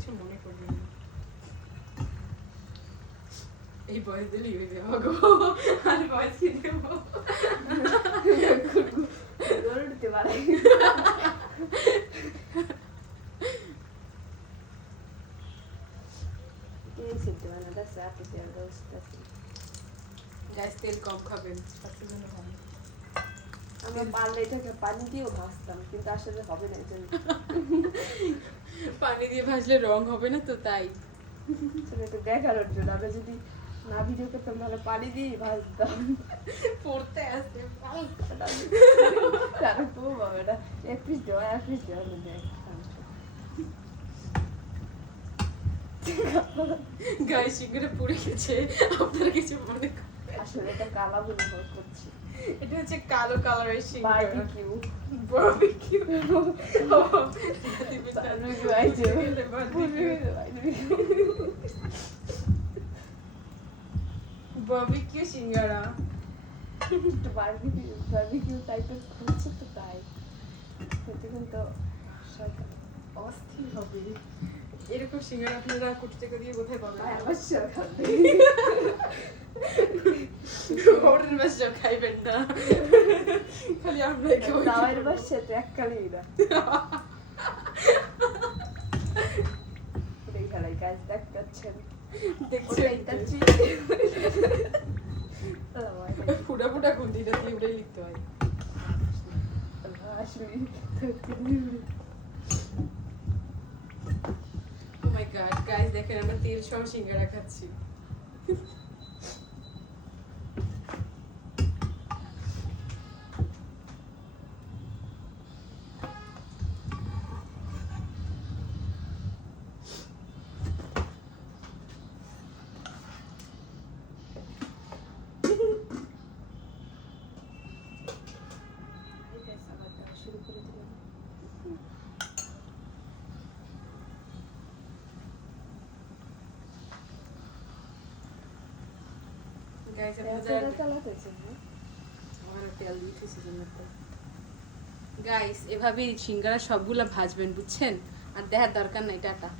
কিছু মনে করবেন না। এই বয়স দিলেই হয়ে যাবো গো, আর বয়স কি দেবো? উঠতে পারে গ্যাস তেল কম খাবেন, স্বাস্থ্যের জন্য ভালো। আমরা পারলে এটাকে পানি দিয়েও ভাজতাম, কিন্তু আসলে হবে না এটা। পানি দিয়ে ভাজলে রং হবে না তো, তাই সেটা একটু দেখানোর জন্য। আমরা যদি না ভিডিও করতাম তাহলে পানি দিয়েই ভাজতাম। পড়তে আসতে তাহলে তো বাবা এটা এক পিস দেওয়া দেখ গায়ে সিঙ্গারা পুড়ে গেছে, আপনারা কিছু মনে করেন? আসলে এটা কালা বলে ভয় করছি। এটা হচ্ছে কালো কালারের সিঙ্গারা। বারবিকিউ বারবিকিউ বারবিকিউ সিঙ্গারা। বারবিকিউ টাইপের হচ্ছে তো, তাই খেতে কিন্তু অস্থির হবে এরকম সিঙ্গারা। আপনারা কোটি টাকা দিয়ে কোথায় পাবেন? অবশ্যই খাবে। হোটেল বাসা খাইবেন না, খালি আমরা দাওয়ার বাসা তো এককালেই না। এটাই খেলাই গাছ দেখতেছেন, ফুটা ফুটা খুন্তিটা দিয়ে উড়ে লিখতে হয়। Oh my God, guys, দেখেন আমরা তেল সহ সিঙ্গারা খাচ্ছি। গাইস এভাবেই সিঙ্গারা সবগুলা ভাজবেন, বুঝছেন? আর দেখার দরকার নাই। টাটা।